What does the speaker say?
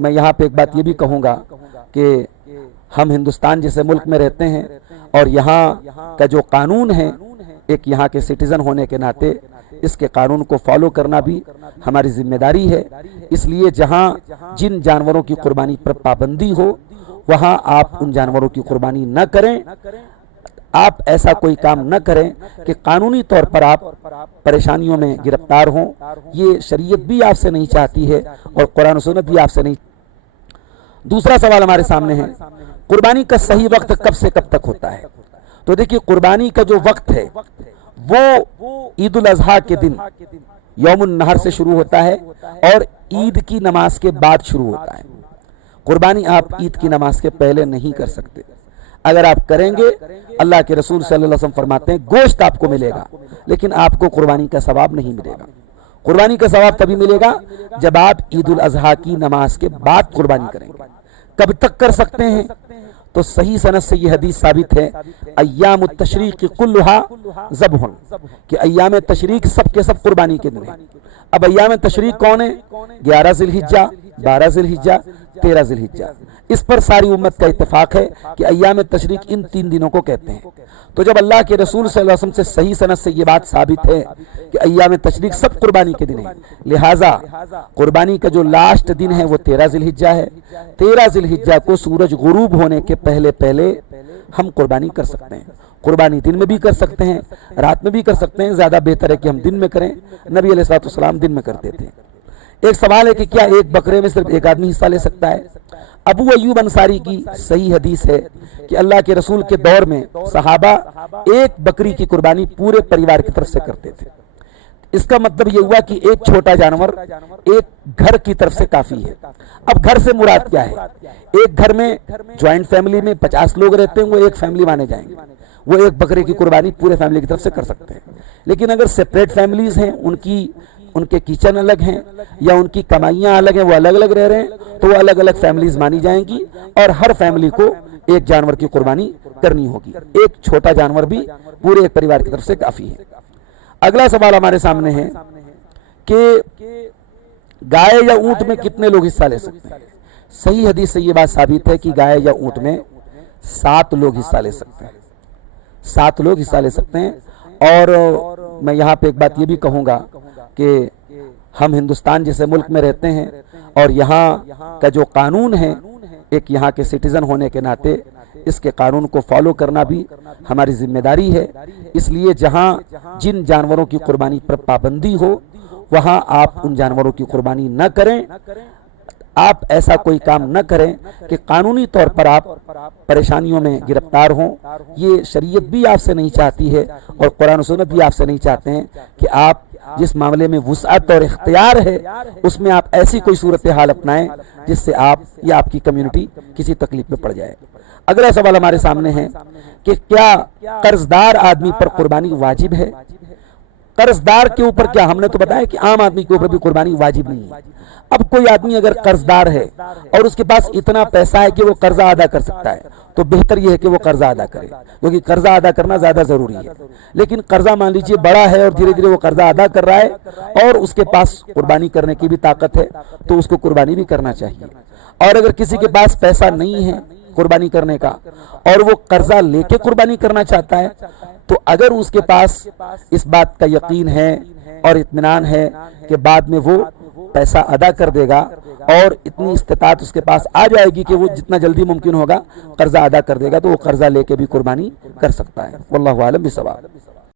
میں یہاں پہ ایک بات یہ بھی کہوں گا کہ ہم ہندوستان جیسے ملک میں رہتے ہیں اور یہاں کا جو قانون ہے، ایک یہاں کے سٹیزن ہونے کے ناطے اس کے قانون کو فالو کرنا بھی ہماری ذمہ داری ہے۔ اس لیے جہاں جن جانوروں کی قربانی پر پابندی ہو وہاں آپ ان جانوروں کی قربانی نہ کریں، آپ ایسا کوئی کام نہ کریں کہ قانونی طور پر آپ پریشانیوں میں گرفتار ہوں۔ یہ شریعت بھی آپ سے نہیں چاہتی ہے اور قرآن و سنت بھی آپ سے نہیں۔ دوسرا سوال ہمارے سامنے ہے، قربانی کا صحیح وقت کب سے کب تک ہوتا ہے؟ تو دیکھیے، قربانی کا جو وقت ہے وہ عید الاضحیٰ کے دن یوم النحر سے شروع ہوتا ہے اور عید کی نماز کے بعد شروع ہوتا ہے۔ قربانی آپ عید کی نماز کے پہلے نہیں کر سکتے۔ اگر آپ کریں گے، اللہ کے رسول صلی اللہ علیہ وسلم فرماتے ہیں گوشت آپ کو ملے گا لیکن آپ کو قربانی کا ثواب نہیں ملے گا۔ قربانی کا ثواب تبھی ملے گا جب آپ عید الاضحیٰ کی نماز کے بعد قربانی کریں گے۔ کب تک کر سکتے ہیں؟ تو صحیح سند سے یہ حدیث ثابت ہے، ایام التشریق کلھا ذبح، کہ ایام تشریق سب کے سب قربانی کے دن ہیں۔ اب ایام تشریق کون ہیں؟ 11 ذی الحجہ، 12 ذی الحجہ، 13 ذی الحجہ۔ اس پر ساری امت کا اتفاق ہے کہ ایام تشریق ان 3 دنوں کو کہتے ہیں۔ تو جب اللہ کے رسول صلی اللہ علیہ وسلم سے صحیح سند سے یہ بات ثابت ہے کہ ایام تشریق سب قربانی کے دن ہیں، لہٰذا قربانی کا جو لاسٹ دن ہے وہ 13 ذی الحجہ ہے۔ 13 ذی الحجہ کو سورج غروب ہونے کے پہلے ہم قربانی کر سکتے ہیں۔ قربانی دن میں بھی کر سکتے ہیں، رات میں بھی کر سکتے ہیں، زیادہ بہتر ہے کہ ہم دن میں کریں۔ نبی علیہ الصلوۃ والسلام دن میں کرتے تھے۔ ایک سوال ہے کہ کیا ایک بکرے میں صرف ایک آدمی حصہ لے سکتا ہے؟ ابو ایوب انصاری کی صحیح حدیث ہے کہ اللہ کے رسول کے دور میں صحابہ ایک بکری کی قربانی پورے پریوار کی طرف سے کرتے تھے۔ اس کا مطلب یہ ہوا کہ ایک چھوٹا جانور ایک گھر کی طرف سے کافی ہے۔ اب گھر سے مراد کیا ہے؟ ایک گھر میں جوائنٹ فیملی میں 50 لوگ رہتے ہیں، وہ ایک فیملی مانے جائیں گے، وہ ایک بکرے کی قربانی پورے فیملی کی طرف سے کر سکتے ہیں۔ لیکن اگر سپریٹ فیملیز ہیں، ان کے کچن الگ ہیں یا ان کی کمائیاں الگ ہیں، وہ الگ الگ رہ رہے ہیں، تو وہ الگ الگ فیملیز مانی جائیں گی اور ہر فیملی کو ایک جانور کی قربانی کرنی ہوگی۔ ایک چھوٹا جانور بھی پورے ایک پریوار کی طرف سے کافی ہے۔ اگلا سوال ہمارے سامنے ہے کہ گائے یا اونٹ میں کتنے لوگ حصہ لے سکتے ہیں؟ صحیح حدیث سے یہ بات ثابت ہے کہ گائے یا اونٹ میں 7 لوگ حصہ لے سکتے ہیں۔ 7 لوگ حصہ لے سکتے ہیں۔ اور میں یہاں پہ ایک بات یہ بھی کہوں گا کہ ہم ہندوستان جیسے ملک میں رہتے ہیں اور یہاں کا جو قانون ہے، ایک یہاں کے سٹیزن ہونے کے ناطے اس کے قانون کو فالو کرنا بھی ہماری ذمہ داری ہے۔ اس لیے جہاں جن جانوروں کی قربانی پر پابندی ہو وہاں آپ ان جانوروں کی قربانی نہ کریں، آپ ایسا کوئی کام نہ کریں کہ قانونی طور پر آپ پریشانیوں میں گرفتار ہوں۔ یہ شریعت بھی آپ سے نہیں چاہتی ہے اور قرآن و سنت بھی آپ سے نہیں چاہتے ہیں کہ آپ جس معاملے میں وسعت اور اختیار ہے اس میں آپ ایسی کوئی صورتحال اپنائیں جس سے آپ یا آپ کی کمیونٹی کسی تکلیف میں پڑ جائے۔ اگلا سوال ہمارے سامنے ہے کہ کیا قرض دار آدمی پر قربانی واجب ہے؟ قرض دار کے اوپر کیا، ہم نے تو بتایا کہ عام آدمی کے اوپر بھی قربانی واجب نہیں ہے۔ اب کوئی آدمی اگر قرض دار ہے اور اس کے پاس اتنا پیسہ ہے کہ وہ قرضہ ادا کر سکتا ہے تو بہتر یہ ہے کہ وہ قرضہ ادا کرے، کیونکہ قرضہ ادا کرنا زیادہ ضروری ہے۔ لیکن قرضہ مان لیجئے بڑا ہے اور دھیرے دھیرے وہ قرضہ ادا کر رہا ہے اور اس کے پاس قربانی کرنے کی بھی طاقت ہے تو اس کو قربانی بھی کرنا چاہیے۔ اور اگر کسی کے پاس پیسہ نہیں ہے قربانی کرنے کا اور وہ قرضہ لے کے قربانی کرنا چاہتا ہے تو اگر اس کے پاس اس بات کا یقین ہے اور اطمینان ہے کہ بعد میں وہ پیسہ ادا کر دے گا اور اتنی استطاعت اس کے پاس آ جائے گی کہ وہ جتنا جلدی ممکن ہوگا قرضہ ادا کر دے گا تو وہ قرضہ لے کے بھی قربانی کر سکتا ہے۔ واللہ اعلم بالصواب۔